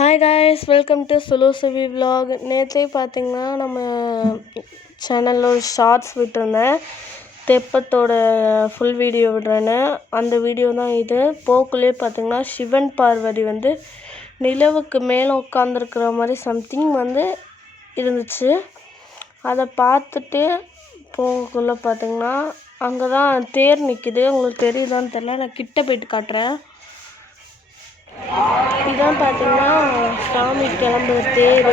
Hi guys, welcome to சுலோசவி vlog. நேற்றே பார்த்தீங்கன்னா நம்ம சேனலில் ஒரு ஷார்ட்ஸ் விட்டுருந்தேன். தெப்பத்தோட ஃபுல் வீடியோ விடுறேன்னு. அந்த வீடியோ தான் இது. போக்குள்ளே பார்த்தீங்கன்னா சிவன் பார்வதி வந்து நிலவுக்கு மேலே உட்காந்துருக்குற மாதிரி சம்திங் வந்து இருந்துச்சு. அதை பார்த்துட்டு போகக்குள்ளே பார்த்தீங்கன்னா அங்கே தான் தேர் நிற்கிது. உங்களுக்கு தெரியுதான்னு தெரியல, நான் கிட்ட போயிட்டு காட்டுறேன். இதான் பார்த்தீங்கன்னா சாமி கிளம்புற தேர்.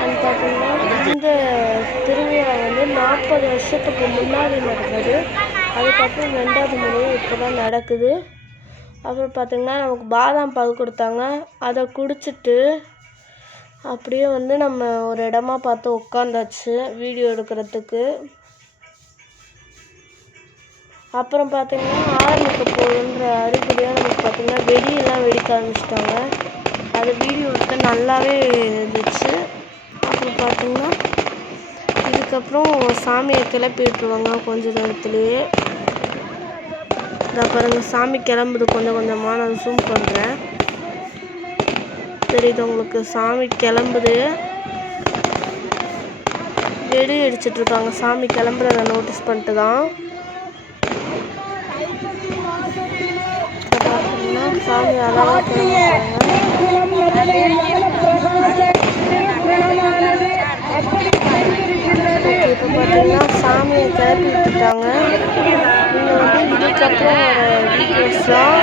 அது பார்த்தீங்கன்னா இந்த திருவிழா வந்து 40 வருஷத்துக்கு முன்னாடி நடந்தது. அதுக்கப்புறம் 2வது முறையும் இப்போ தான் நடக்குது. அப்புறம் பார்த்தீங்கன்னா நமக்கு பாதாம் பால் கொடுத்தாங்க. அதை குடிச்சிட்டு அப்படியே வந்து நம்ம ஒரு இடமா பார்த்து உட்காந்தாச்சு வீடியோ எடுக்கிறதுக்கு. அப்புறம் பார்த்தீங்கன்னா ஆரம்பிக்க போகுதுன்ற அறிகுறியாக நமக்கு பார்த்தீங்கன்னா வெடியெல்லாம் வெடிக்க ஆரம்பிச்சிட்டாங்க. அது வீடியோ எடுக்க நல்லாவே இருந்துச்சு. அப்புறம் பார்த்தீங்கன்னா இதுக்கப்புறம் சாமியை கிளப்பி விட்டுருவாங்க கொஞ்ச நேரத்துலேயே. இதை பாருங்கள், சாமி கிளம்புது கொஞ்சம் கொஞ்சமாக. நான் ஜூம் பண்ணுறேன், தெரியுது உங்களுக்கு? சாமி கிளம்புது, வெடி அடிச்சிட்ருக்காங்க. சாமி கிளம்புறத நோட்டீஸ் பண்ணிட்டு தான். சாமி அழகாக இப்போ பார்த்தீங்கன்னா சாமியை கிளப்பி விட்டுட்டாங்க. நீங்கள் வந்து இதுக்கப்புறம் வர வீடியோஸ்லாம்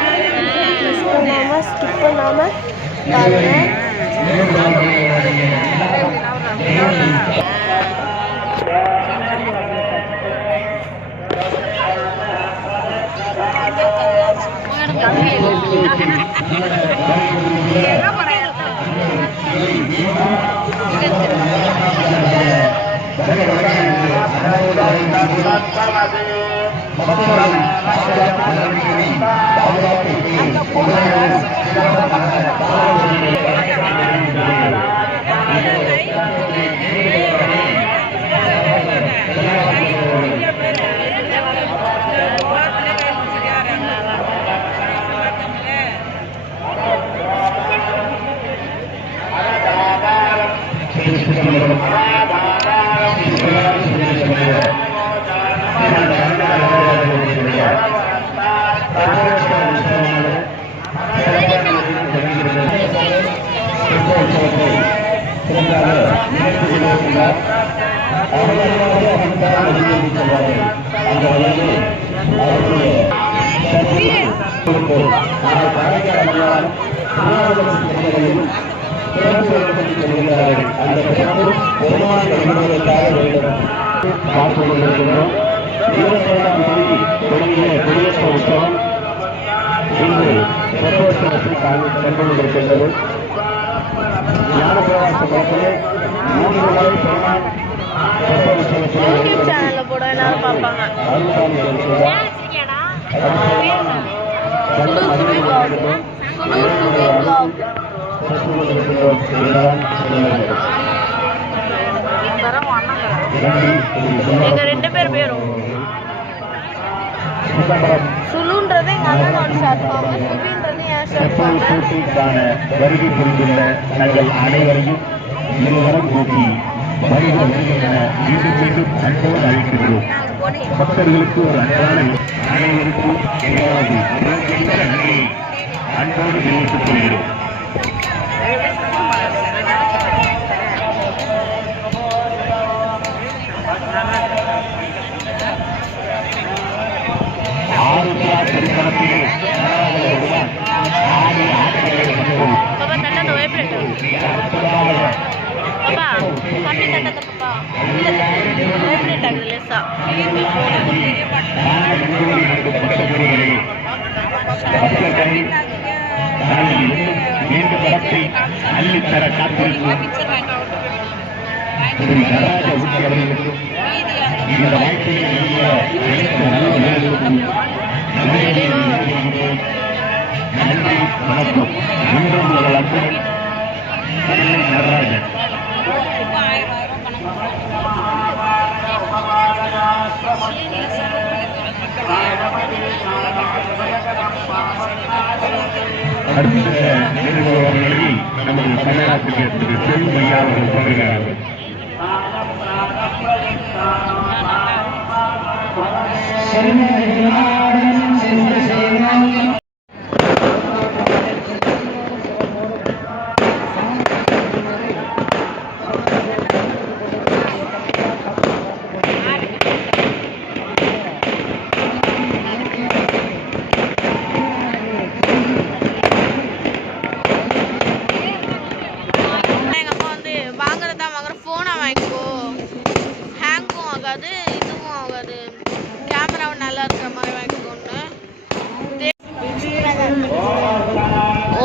மிஸ் பண்ணாமல் ஸ்கிப் பண்ணாமல் பாருங்கள். யூடியூப் சேனலில் போட எல்லாரும் பார்ப்பாங்க. எங்க 2 பேர் பேரும் சுலுன்றது எங்க அண்ணனோட ஷார்ட் ஃபார்ம், சுபின்றது என் ஷார்ட் ஃபார்ம். வருகை புரிந்துள்ள தங்கள் அனைவரையும் இருவரும் நோக்கி மீண்டும் மீண்டும் அன்போடு அழைக்கின்றோம். பக்தர்களுக்கு ஒரு அன்பான அனைவருக்கும் நன்றியை அன்போடு தெரிவித்துக் கொள்கிறோம். அள்ளித்தர காத்திருக்கும் இந்த வாழ்க்கையை நன்றி, வணக்கம். மீண்டும் உங்கள் அன்புடன் நடராஜன். Thank you. அடுத்த நிறுவனங்களை நமது தமிழகத்தில் திரு செல்வையா அவர்கள் வருகிறார்கள்.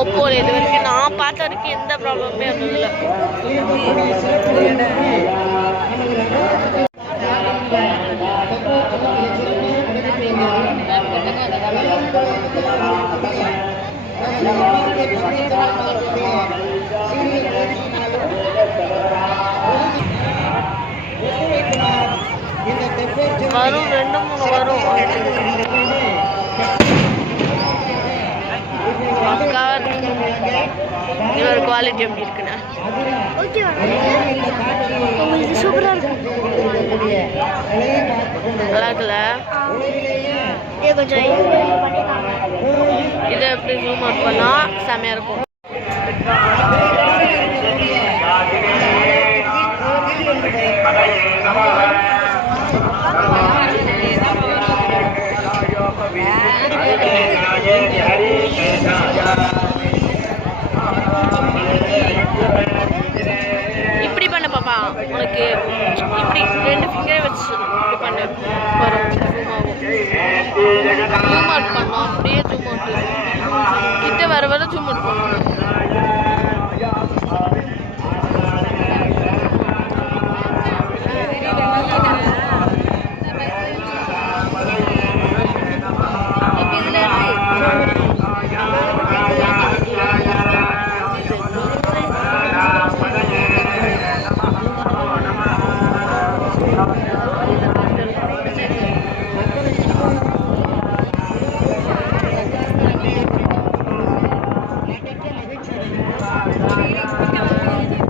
ஓப்போல இது வரைக்கும் நான் பார்த்த வரைக்கும் எந்த ப்ராப்ளமே வந்ததில்லை. வரும் 2-3 வரும். இதோட குவாலிட்டி எப்படி இருக்குண்ணா? உங்களுக்கு சூப்பராக இருக்கு. நல்லா இருக்குல்ல? கொஞ்சம் இதை எப்படி ஜூம் அவுட் பண்ணால் செம்மையாக இருக்கும். இப்படி பண்ண பாப்பா, உனக்கு இப்படி 2 ஃபிங்கரை வச்சு இப்படி பண்ண வரும். ஜூம் அவுட் பண்ணோம், அப்படியே ஜூம் அவுட் கிட்ட வர ஜூம் அவுட் பண்ணணும்.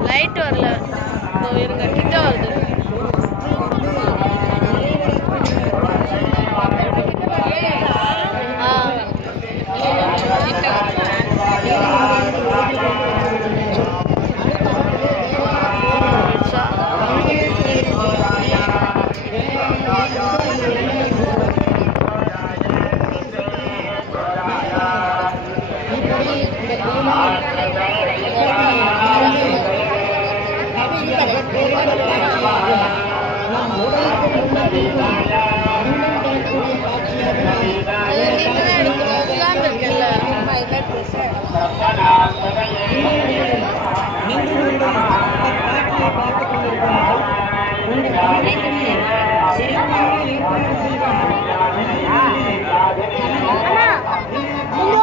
லைட் வரல, இருங்க, கிட்ட வருது.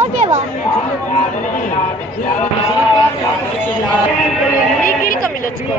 ஓகேவா? நீ கீழ் கம்மியில் வச்சுக்கோ.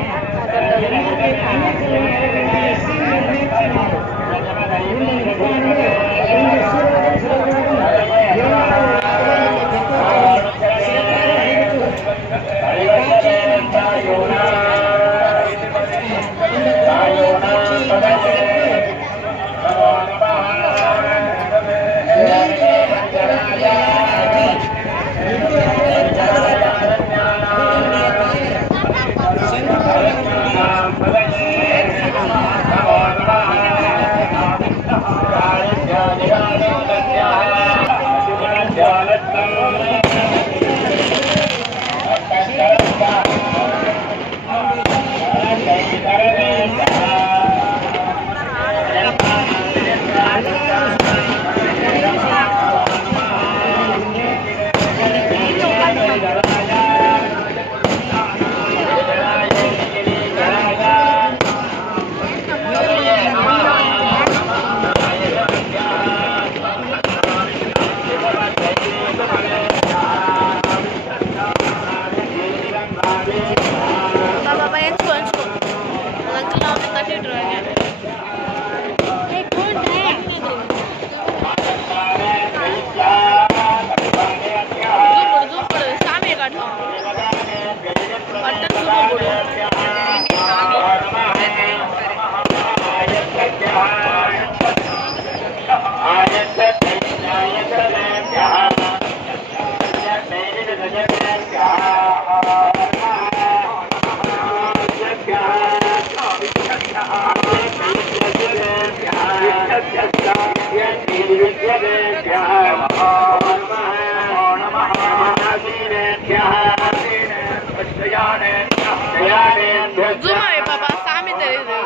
ஜூம் ஆகி பாப்பா சாமி தெரியுது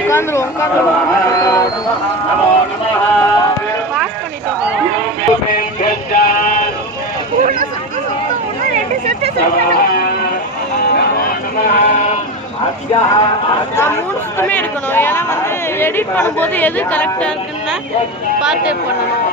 உட்காந்துருவோம் பாஸ் பண்ணிட்டோம் மூணு சுத்தமே எடுக்கணும் ஏன்னா வந்து எடிட் பண்ணும்போது எது கரெக்டா இருக்குன்னு பார்த்தே பண்ணணும்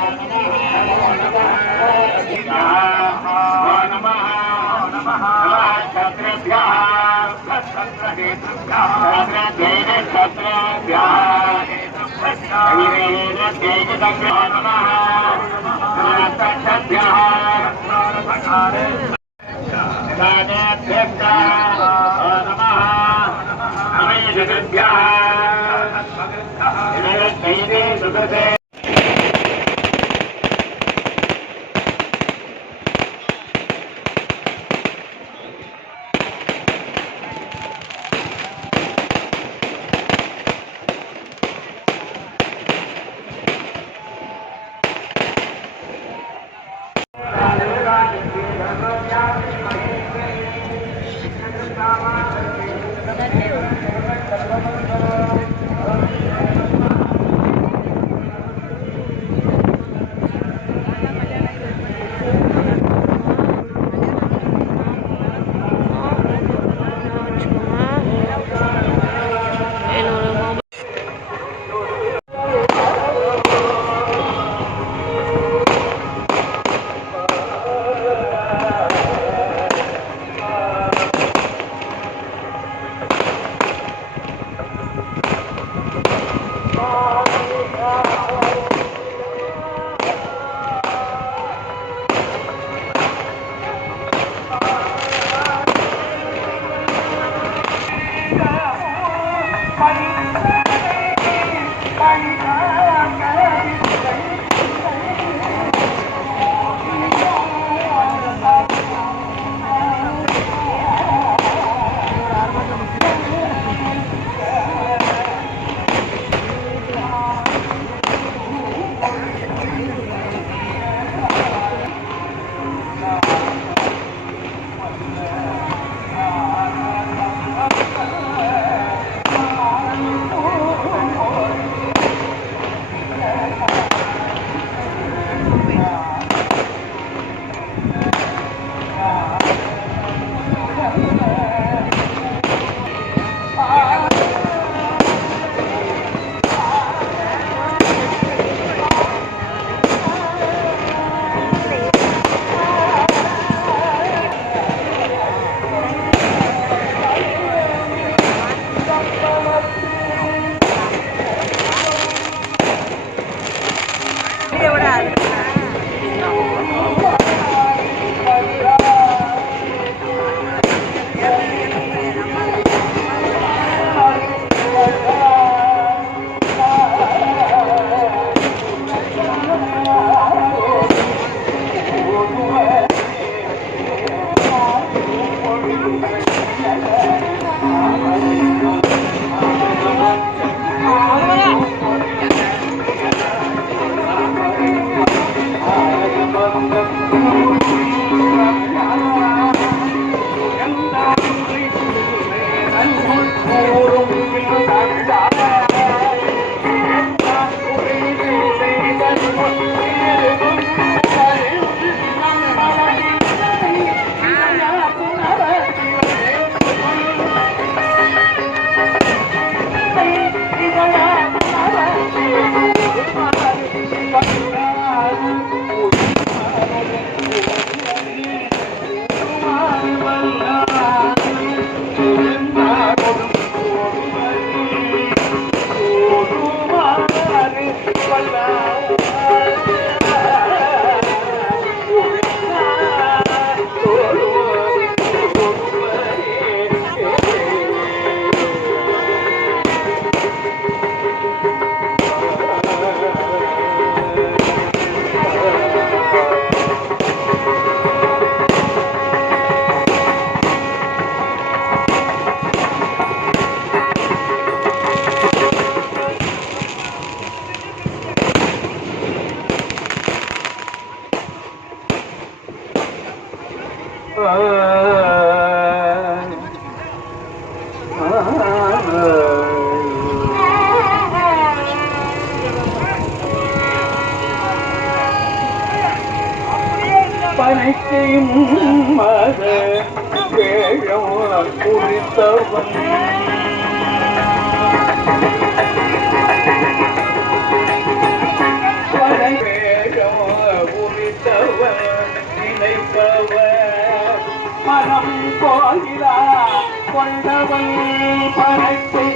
பனைக்கையும் மத வேழம் குறித்தவன் மனம் கோயிலா கொண்டவன் பணத்தை